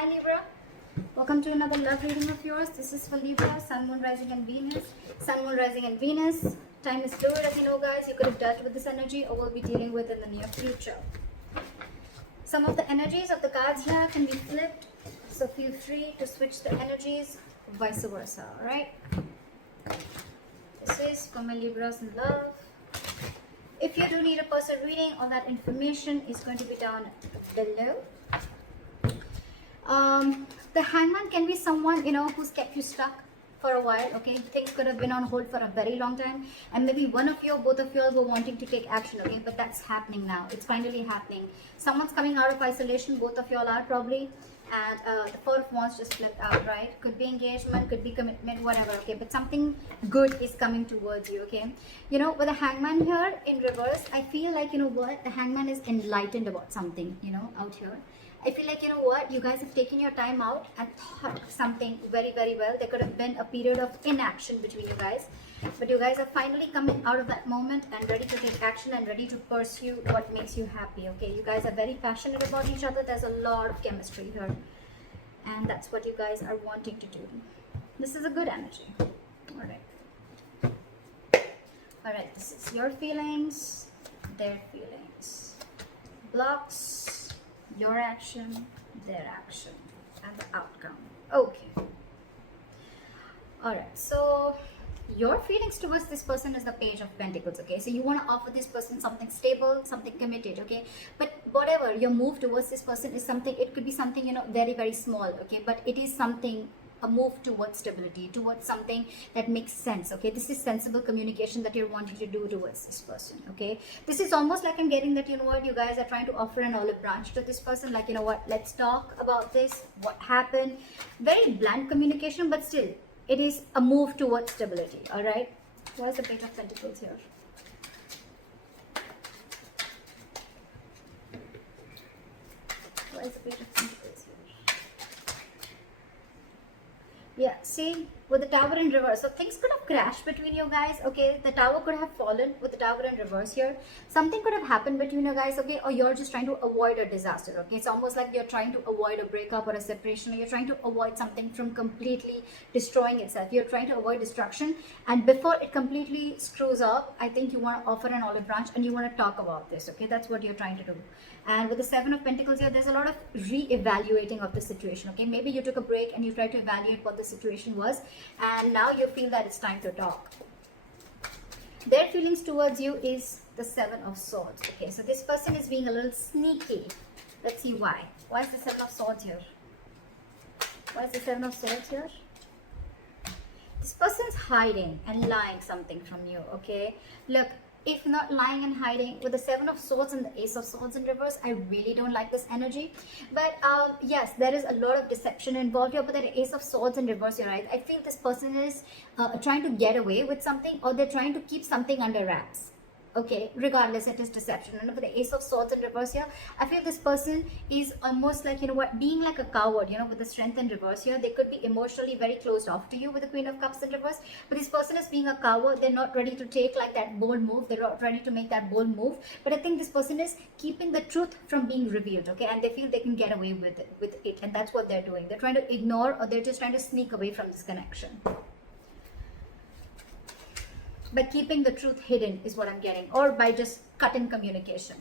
Hi Libra, welcome to another love reading of yours. This is for Libra, Sun, Moon, Rising and Venus. Sun, Moon, Rising and Venus. Time is fluid, as you know guys. You could have dealt with this energy or will be dealing with in the near future. Some of the energies of the cards here can be flipped, so feel free to switch the energies, vice versa, alright? This is for my Libras in love. If you do need a personal reading, all that information is going to be down below. The Hangman can be someone, who's kept you stuck for a while, okay? Things could have been on hold for a very long time, and maybe one of you or both of you all were wanting to take action, okay? But that's happening now. It's finally happening. Someone's coming out of isolation, both of you all are probably, and the Four of Wands just flipped out, right? Could be engagement, could be commitment, whatever, okay? But something good is coming towards you, okay? With the Hangman here in reverse, I feel like, the Hangman is enlightened about something, out here. I feel like, you guys have taken your time out and thought something very, very well. There could have been a period of inaction between you guys, but you guys are finally coming out of that moment and ready to take action and ready to pursue what makes you happy, okay? You guys are very passionate about each other. There's a lot of chemistry here, and that's what you guys are wanting to do. This is a good energy. All right, this is your feelings, their feelings. Blocks, your action, their action, and the outcome. Okay. Alright, so your feelings towards this person is the Page of Pentacles, okay? So you want to offer this person something stable, something committed, okay? But whatever your move towards this person is something, it could be something, very, very small, okay? But it is something, a move towards stability, towards something that makes sense, okay? This is sensible communication that you're wanting to do towards this person, okay? This is almost like I'm getting that, you guys are trying to offer an olive branch to this person, like, let's talk about this, what happened. Very blunt communication, but still, it is a move towards stability, all right? Why is the Page of Pentacles here? Why is the Page of Pentacles here? Yeah, see, with the Tower in reverse, so things could have crashed between you guys, okay? The Tower could have fallen with the Tower in reverse here. Something could have happened between you guys, okay? Or you're just trying to avoid a disaster, okay? It's almost like you're trying to avoid a breakup or a separation, or you're trying to avoid something from completely destroying itself. You're trying to avoid destruction, and before it completely screws up, I think you want to offer an olive branch and you want to talk about this, okay? That's what you're trying to do. And with the Seven of Pentacles here, there's a lot of re-evaluating of the situation, okay? Maybe you took a break and you tried to evaluate what the situation was, and now you feel that it's time to talk. Their feelings towards you is the Seven of Swords, okay? So this person is being a little sneaky. Let's see why. Why is the Seven of Swords here? Why is the Seven of Swords here? This person's hiding and lying something from you, okay? Look, if not lying and hiding, with the Seven of Swords and the Ace of Swords in reverse, I really don't like this energy. But yes, there is a lot of deception involved here. But the Ace of Swords in reverse, you're right. I feel this person is trying to get away with something, or they're trying to keep something under wraps. Okay, regardless, it is deception. And with the Ace of Swords in reverse here, I feel this person is almost like, being like a coward, with the Strength in reverse here. They could be emotionally very closed off to you with the Queen of Cups in reverse. But this person is being a coward. They're not ready to take like that bold move. They're not ready to make that bold move. But I think this person is keeping the truth from being revealed, okay? And they feel they can get away with it. And that's what they're doing. They're trying to ignore, or they're just trying to sneak away from this connection. By keeping the truth hidden is what I'm getting, or by just cutting communication.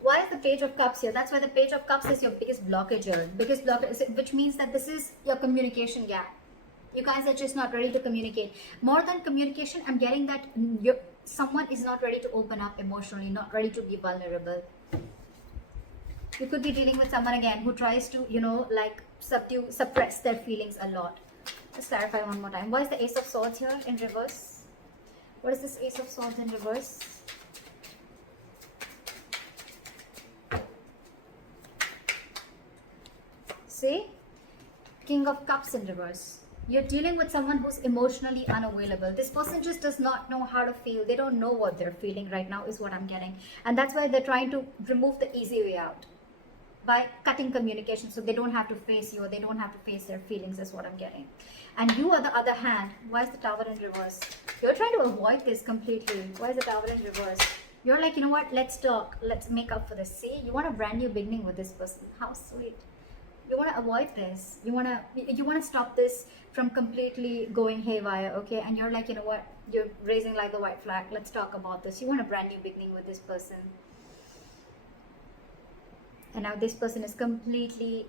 Why is the Page of Cups here? That's why the Page of Cups is your biggest blockage here. Biggest blockage, which means that this is your communication gap. You guys are just not ready to communicate. More than communication, I'm getting that someone is not ready to open up emotionally, not ready to be vulnerable. You could be dealing with someone again who tries to, suppress their feelings a lot. Let's clarify one more time. Why is the Ace of Swords here in reverse? What is this Ace of Swords in reverse? See? King of Cups in reverse. You're dealing with someone who's emotionally unavailable. This person just does not know how to feel. They don't know what they're feeling right now is what I'm getting. And that's why they're trying to remove the easy way out by cutting communication, so they don't have to face you, or they don't have to face their feelings is what I'm getting. And you, on the other hand, why is the Tower in reverse? You're trying to avoid this completely. Why is the Tower in reverse? You're like, you know what, let's talk, let's make up for this. See, you want a brand new beginning with this person. How sweet. You want to avoid this. You want to stop this from completely going haywire, okay? And you're like, you know what, you're raising like the white flag. Let's talk about this. You want a brand new beginning with this person. And now this person is completely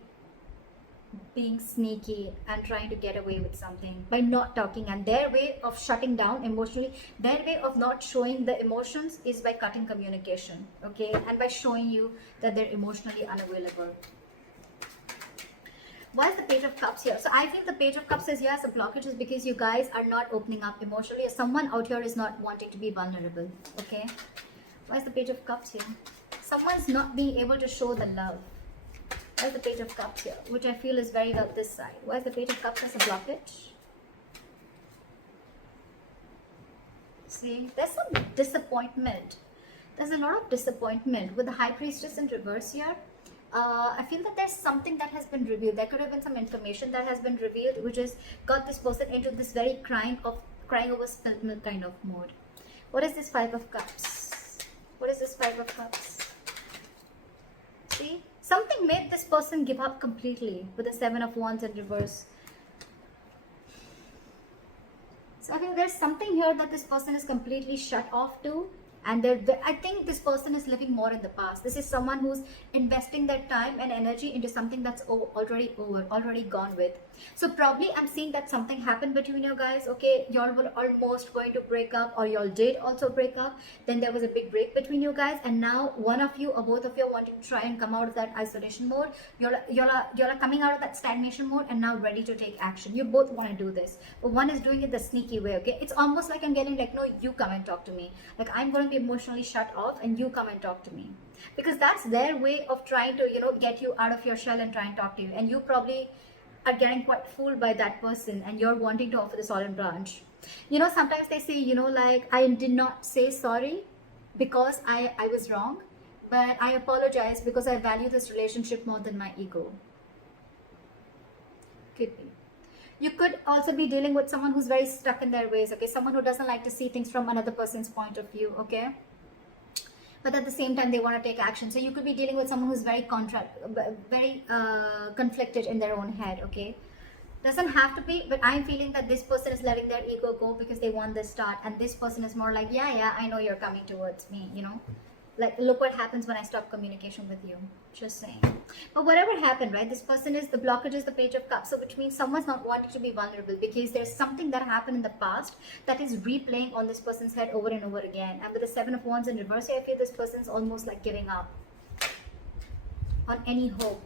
being sneaky and trying to get away with something by not talking, and their way of shutting down emotionally, their way of not showing the emotions is by cutting communication, okay, and by showing you that they're emotionally unavailable. Why is the Page of Cups here? So I think the Page of Cups is, yes, a blockage is because you guys are not opening up emotionally. Someone out here is not wanting to be vulnerable, okay? Why is the Page of Cups here? Someone's not being able to show the love. Why is the Page of Cups here? Which I feel is very well this side. Why is the Page of Cups as a blockage? See, there's some disappointment. There's a lot of disappointment with the High Priestess in reverse here. I feel that there's something that has been revealed. There could have been some information that has been revealed, which has got this person into this very crying over spilled milk kind of mode. What is this Five of Cups? What is this Five of Cups? See, something made this person give up completely with the Seven of Wands in reverse. So I think there's something here that this person is completely shut off to. And I think this person is living more in the past. This is someone who's investing their time and energy into something that's already over, already gone with. So probably I'm seeing that something happened between you guys. Okay, y'all were almost going to break up, or y'all did also break up. Then there was a big break between you guys, and now one of you or both of you are wanting to try and come out of that isolation mode. Y'all are coming out of that stagnation mode and now ready to take action. You both want to do this, but one is doing it the sneaky way. Okay, it's almost like I'm getting like, no, you come and talk to me. Like I'm going to be emotionally shut off, and you come and talk to me, because that's their way of trying to, you know, get you out of your shell and try and talk to you. And you probably are getting quite fooled by that person, and you're wanting to offer this olive branch. You know, sometimes they say, you know, like, I did not say sorry because I was wrong, but I apologize because I value this relationship more than my ego. Could be. You could also be dealing with someone who's very stuck in their ways, okay? Someone who doesn't like to see things from another person's point of view, okay? But at the same time, they want to take action. So you could be dealing with someone who's very conflicted in their own head, okay? Doesn't have to be, but I'm feeling that this person is letting their ego go because they want this start, and this person is more like, yeah, I know you're coming towards me, you know? Like, look what happens when I stop communication with you. Just saying. But whatever happened, right? This person is, the blockage is the Page of Cups. So which means someone's not wanting to be vulnerable because there's something that happened in the past that is replaying on this person's head over and over again. And with the Seven of Wands in reverse, I feel this person's almost like giving up on any hope.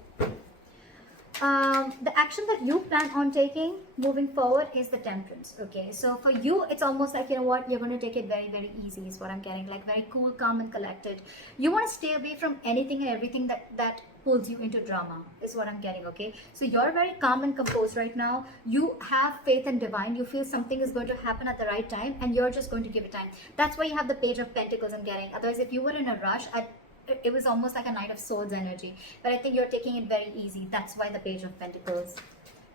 The action that you plan on taking moving forward is the Temperance. Okay, so for you, it's almost like, you know what, you're going to take it very, very easy is what I'm getting. Like very cool, calm and collected. You want to stay away from anything and everything that pulls you into drama is what I'm getting. Okay, so you're very calm and composed right now. You have faith in divine. You feel something is going to happen at the right time, and you're just going to give it time. That's why you have the Page of Pentacles I'm getting. Otherwise, if you were in a rush, it was almost like a Knight of Swords energy, but I think you're taking it very easy. That's why the Page of Pentacles.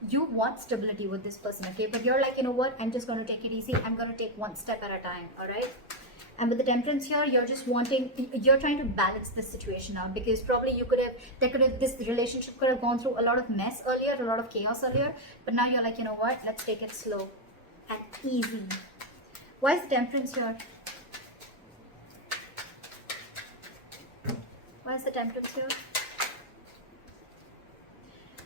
You want stability with this person, okay, but you're like, you know what, I'm just going to take it easy. I'm going to take one step at a time. All right. And with the Temperance here, you're just wanting, you're trying to balance this situation out, because probably this relationship could have gone through a lot of mess earlier, a lot of chaos earlier, but now you're like, you know what, let's take it slow and easy. Why is the Temperance here? Why is the Temperance here?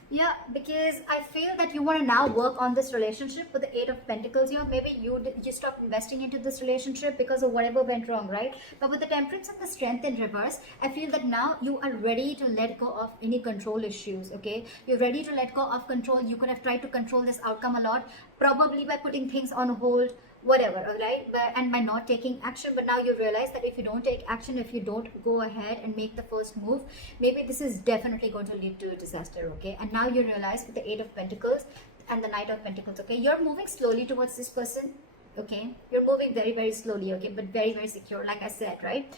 Yeah, because I feel that you want to now work on this relationship with the Eight of Pentacles here. Maybe you stopped investing into this relationship because of whatever went wrong, right? But with the Temperance and the Strength in reverse, I feel that now you are ready to let go of any control issues, okay? You're ready to let go of control. You could have tried to control this outcome a lot, probably by putting things on hold, whatever, right? And by not taking action. But now you realize that if you don't take action, if you don't go ahead and make the first move, maybe this is definitely going to lead to a disaster, okay? And now you realize with the Eight of Pentacles and the Knight of Pentacles, okay, you're moving slowly towards this person, okay? You're moving very, very slowly, okay, but very, very secure, like I said, right?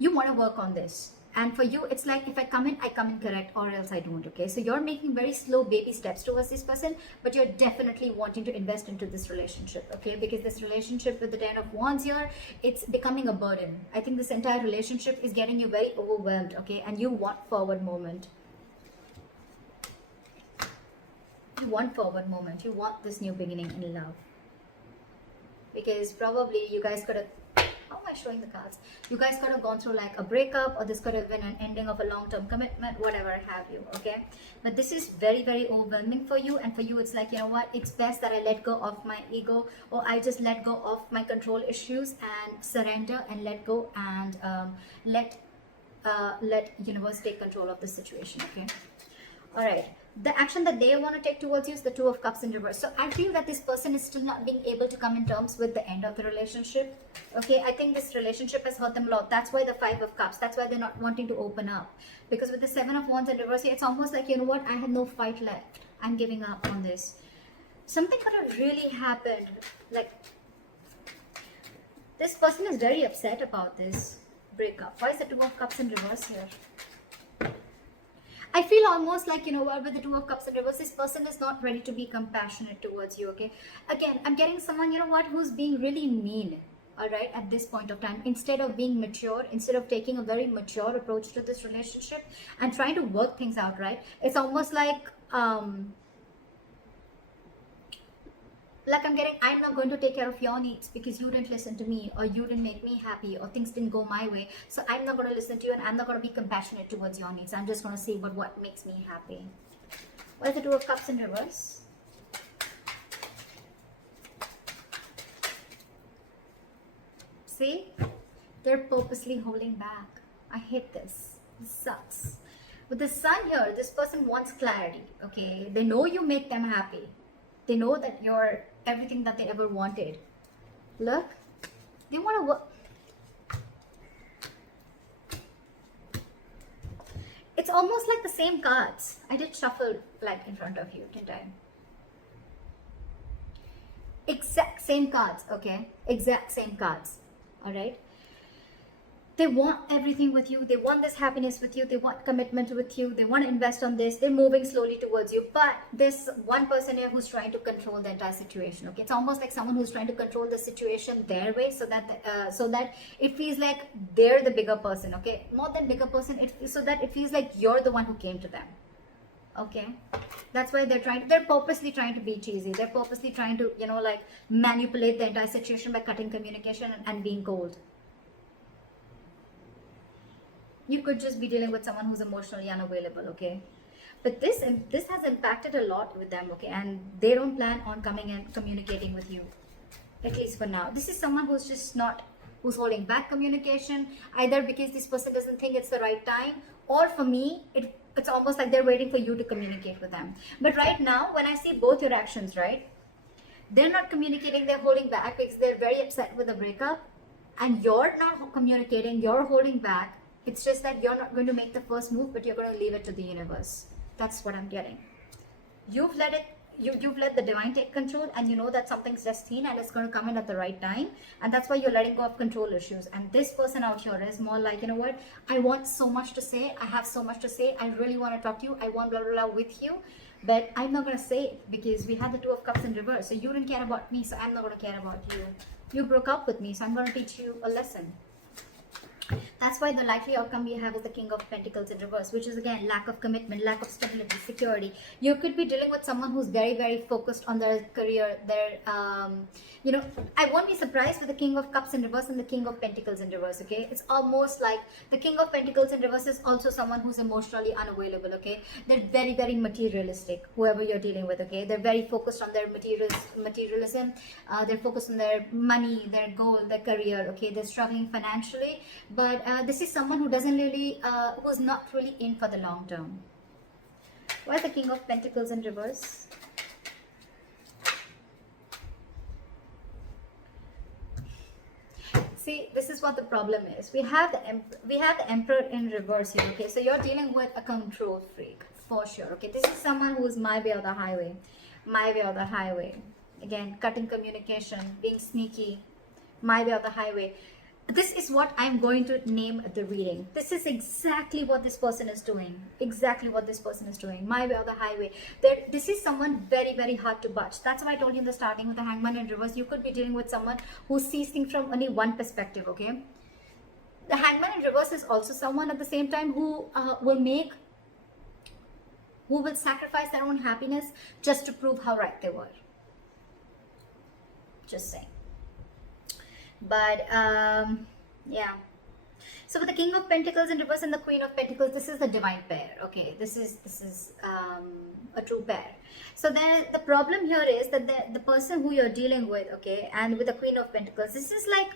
You want to work on this. And for you, it's like, if I come in correct, or else I don't. Okay, so you're making very slow baby steps towards this person, but you're definitely wanting to invest into this relationship. Okay, because this relationship with the Ten of Wands here, it's becoming a burden. I think this entire relationship is getting you very overwhelmed. Okay, and you want forward movement. You want forward movement. You want this new beginning in love. Because probably you guys could have, how am I showing the cards? You guys could have gone through like a breakup, or this could have been an ending of a long-term commitment, whatever have you. Okay, but this is very, very overwhelming for you. And for you, it's like, you know what, it's best that I let go of my ego, or I just let go of my control issues and surrender and let go, and let universe take control of the situation. Okay, all right. The action that they want to take towards you is the Two of Cups in reverse. So I feel that this person is still not being able to come in terms with the end of the relationship. Okay, I think this relationship has hurt them a lot. That's why the Five of Cups. That's why they're not wanting to open up. Because with the Seven of Wands in reverse, it's almost like, you know what, I have no fight left. I'm giving up on this. Something could have really happened. Like, this person is very upset about this breakup. Why is the Two of Cups in reverse here? I feel almost like, you know what, with the Two of Cups in reverse, this person is not ready to be compassionate towards you. Okay, again, I'm getting someone, you know what, who's being really mean, all right, at this point of time, instead of being mature, instead of taking a very mature approach to this relationship and trying to work things out, right? It's almost like I'm getting, I'm not going to take care of your needs because you didn't listen to me, or you didn't make me happy, or things didn't go my way. So I'm not going to listen to you, and I'm not going to be compassionate towards your needs. I'm just going to say what makes me happy. What is the Two of Cups in reverse? See? They're purposely holding back. I hate this. This sucks. With the Sun here, this person wants clarity. Okay? They know you make them happy. They know that you're everything that they ever wanted. Look, they want to work. It's almost like the same cards. I did shuffle like in front of you, didn't I? Exact same cards, okay? Exact same cards, all right? They want everything with you. They want this happiness with you. They want commitment with you. They want to invest on this. They're moving slowly towards you. But there's one person here who's trying to control the entire situation. Okay, it's almost like someone who's trying to control the situation their way, so that it feels like they're the bigger person. Okay, more than bigger person, so that it feels like you're the one who came to them. Okay, that's why they're purposely trying to be cheesy. They're purposely trying to, you know, like manipulate the entire situation by cutting communication and being cold. You could just be dealing with someone who's emotionally unavailable, okay? But this has impacted a lot with them, okay? And they don't plan on coming and communicating with you, at least for now. This is someone who's just not, who's holding back communication, either because this person doesn't think it's the right time, or for me, it's almost like they're waiting for you to communicate with them. But right now, when I see both your actions, right? They're not communicating, they're holding back because they're very upset with the breakup, and you're not communicating, you're holding back. It's just that you're not going to make the first move, but you're going to leave it to the universe. That's what I'm getting. You've let the divine take control, and you know that something's destined and it's going to come in at the right time, and that's why you're letting go of control issues. And this person out here is more like, you know what, I want so much to say, I have so much to say, I really want to talk to you, I want blah blah blah with you, but I'm not going to say it because we had the Two of Cups in reverse. So you didn't care about me, so I'm not going to care about you. You broke up with me, so I'm going to teach you a lesson. That's why the likely outcome we have is the King of Pentacles in reverse, which is again lack of commitment, lack of stability, security. You could be dealing with someone who's very, very focused on their career, their, you know, I won't be surprised with the King of Cups in reverse and the King of Pentacles in reverse, okay? It's almost like the King of Pentacles in reverse is also someone who's emotionally unavailable, okay? They're very, very materialistic, whoever you're dealing with, okay? They're very focused on their materialism. They're focused on their money, their goal, their career, okay? They're struggling financially, but this is someone who doesn't really, who's not really in for the long term. Why is the King of Pentacles in reverse? See, this is what the problem is. We have the Emperor in reverse here. Okay, so you're dealing with a control freak for sure. Okay, this is someone who is my way or the highway, my way or the highway. Again, cutting communication, being sneaky, my way or the highway. this is what I'm going to name the reading. This is exactly what this person is doing. Exactly what this person is doing. My way or the highway. This is someone very, very hard to budge. That's why I told you in the starting with the Hangman in reverse. You could be dealing with someone who sees things from only one perspective, okay? The Hangman in reverse is also someone at the same time who will sacrifice their own happiness just to prove how right they were. Just saying. But yeah, so with the King of Pentacles in reverse and the Queen of Pentacles, this is the divine pair. Okay, this is a true pair. So then the problem here is that the person who you're dealing with, okay, and with the Queen of Pentacles, this is like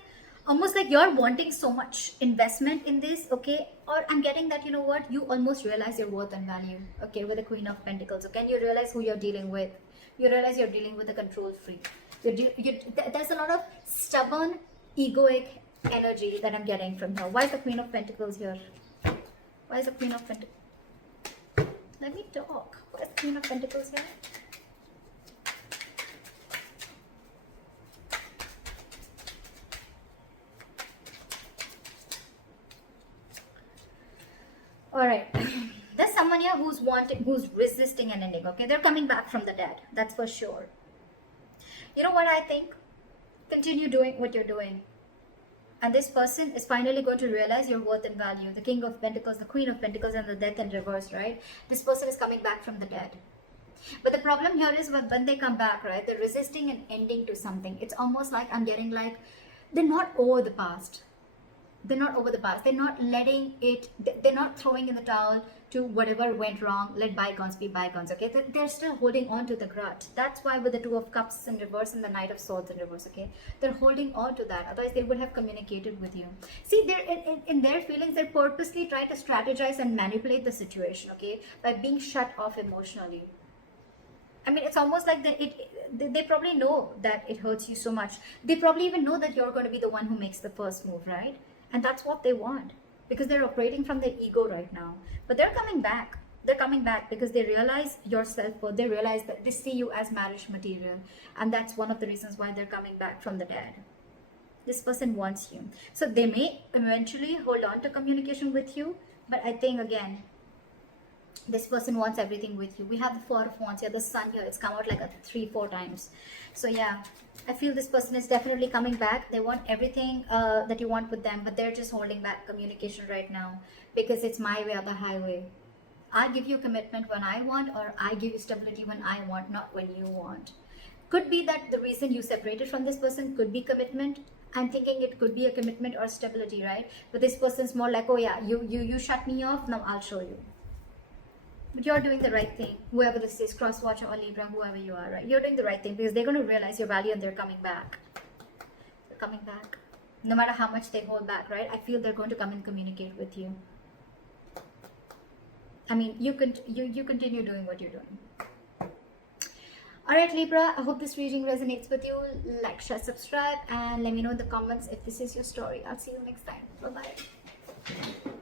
almost like you're wanting so much investment in this, okay? Or I'm getting that, you know what, you almost realize your worth and value, okay, with the Queen of Pentacles, okay? And you realize who you're dealing with. You realize you're dealing with a control freak. There's a lot of stubborn, egoic energy that I'm getting from her. Why is the Queen of Pentacles here? Why is the Queen of Pentacles? Let me talk. Why is the Queen of Pentacles here? Alright. There's someone here who's resisting an ending, okay? They're coming back from the dead. That's for sure. You know what I think? Continue doing what you're doing. And this person is finally going to realize your worth and value. The King of Pentacles, the Queen of Pentacles, and the Death in reverse, right? This person is coming back from the dead. But the problem here is when they come back, right? They're resisting an ending to something. It's almost like I'm getting like, they're not over the past. They're not over the past. They're not letting it, they're not throwing in the towel to whatever went wrong. Let bygones be bygones, okay? They're still holding on to the grudge. That's why with the Two of Cups in reverse and the Knight of Swords in reverse, okay? They're holding on to that. Otherwise, they would have communicated with you. See, they're in their feelings, they're purposely trying to strategize and manipulate the situation, okay? By being shut off emotionally. I mean, it's almost like they probably know that it hurts you so much. They probably even know that you're going to be the one who makes the first move, right? And that's what they want, because they're operating from their ego right now. But they're coming back. They're coming back because they realize your self-worth. They realize that they see you as marriage material. And that's one of the reasons why they're coming back from the dead. This person wants you. So they may eventually hold on to communication with you. But I think, again, this person wants everything with you. We have the Four of Wands here, the Sun here. It's come out like 3-4 times. So yeah, I feel this person is definitely coming back. They want everything that you want with them, but they're just holding back communication right now because it's my way or the highway. I give you commitment when I want, or I give you stability when I want, not when you want. Could be that the reason you separated from this person could be commitment. I'm thinking it could be a commitment or stability, right? But this person's more like, oh yeah, you shut me off, now I'll show you. But you're doing the right thing. Whoever this is, cross watcher or Libra, whoever you are, right? You're doing the right thing because they're going to realize your value and they're coming back. They're coming back. No matter how much they hold back, right? I feel they're going to come and communicate with you. I mean, you continue doing what you're doing. Alright, Libra, I hope this reading resonates with you. Like, share, subscribe, and let me know in the comments if this is your story. I'll see you next time. Bye-bye.